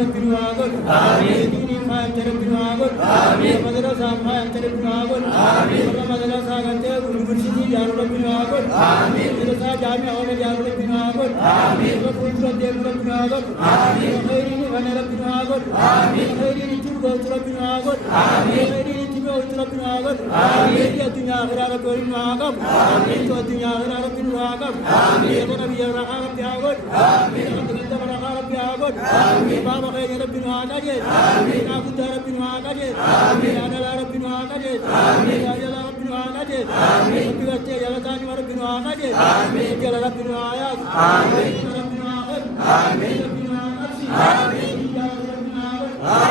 ربنا واقول آمين ديني خان ربنا واقول آمين مدرسة خان ربنا واقول آمين مدرسة خان يونيفرسيتي جار ربنا واقول آمين مدرسة جامعة ولا جار ربنا واقول آمين وكل دين ربنا واقول آمين خيرين وانا ربنا واقول آمين خيرين تبغى ربنا واقول آمين خيرين تبغى ربنا واقول آمين يا دنيا غير ربنا واقول آمين تو الدنيا غير ربنا واقول آمين يا نبي ربنا واقول آمين أنت ربنا واقول آمين بابا خير ربنا واقول آمين أبو ربنا واقول آمين أنا ربنا واقول آمين يا ربنا واقول آمين بيوتي يا لطاني ربنا واقول آمين يا ربنا آيات آمين ربنا واقول آمين ربنا واقول آمين يا ربنا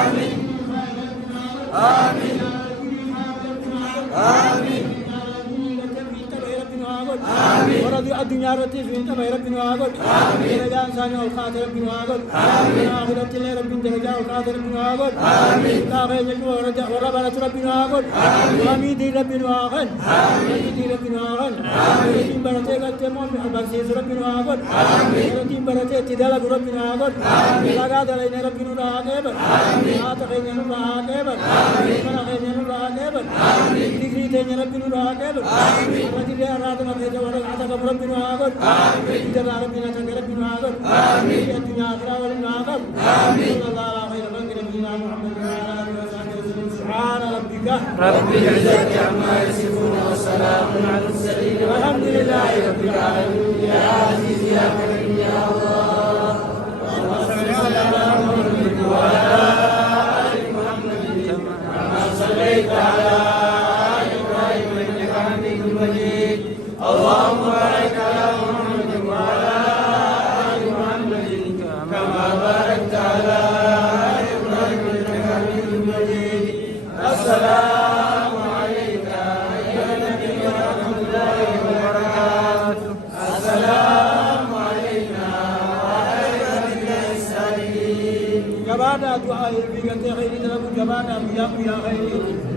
آمين آمين آمين آمين ورضي الدنيا رتي في انت ربنا واقول آمين رجاء انسان والخاطر ربنا واقول آمين آخرة الله ربنا درجة والخاطر ربنا واقول آمين تاخذ ورجاء وربنا ربنا واقول آمين دي ربنا واقول آمين دي ربنا واقول آمين برتي قلت مون بسيس ربنا واقول آمين برتي تدل ربنا واقول آمين لقى دلنا ربنا واقول آمين آتقين واقول آمين منقين واقول آمين ذكري تين ربنا واقول آمين وجل أرادنا ولا عتق ربنا واقول آمين جل ربنا تنقل ربنا واقول آمين الدنيا آخرة ولنا واقول آمين صلى الله على خير خلق نبينا محمد وعلى آله وصحبه وسلم سبحان ربك رب العزة عما يصفون وسلام على المرسلين والحمد لله رب العالمين يا عزيز يا كريم يا الله اللهم صل على محمد وعلى آل محمد كما صليت على آل إبراهيم إنك حميد مجيد اللهم بارك على محمد وعلى آل محمد كما باركت على آل إبراهيم إنك حميد مجيد السلام عليك أيها النبي ورحمة الله وبركاته السلام علينا وعلى عباد الله الصالحين جبانا دعاء في خير جبانا يا خير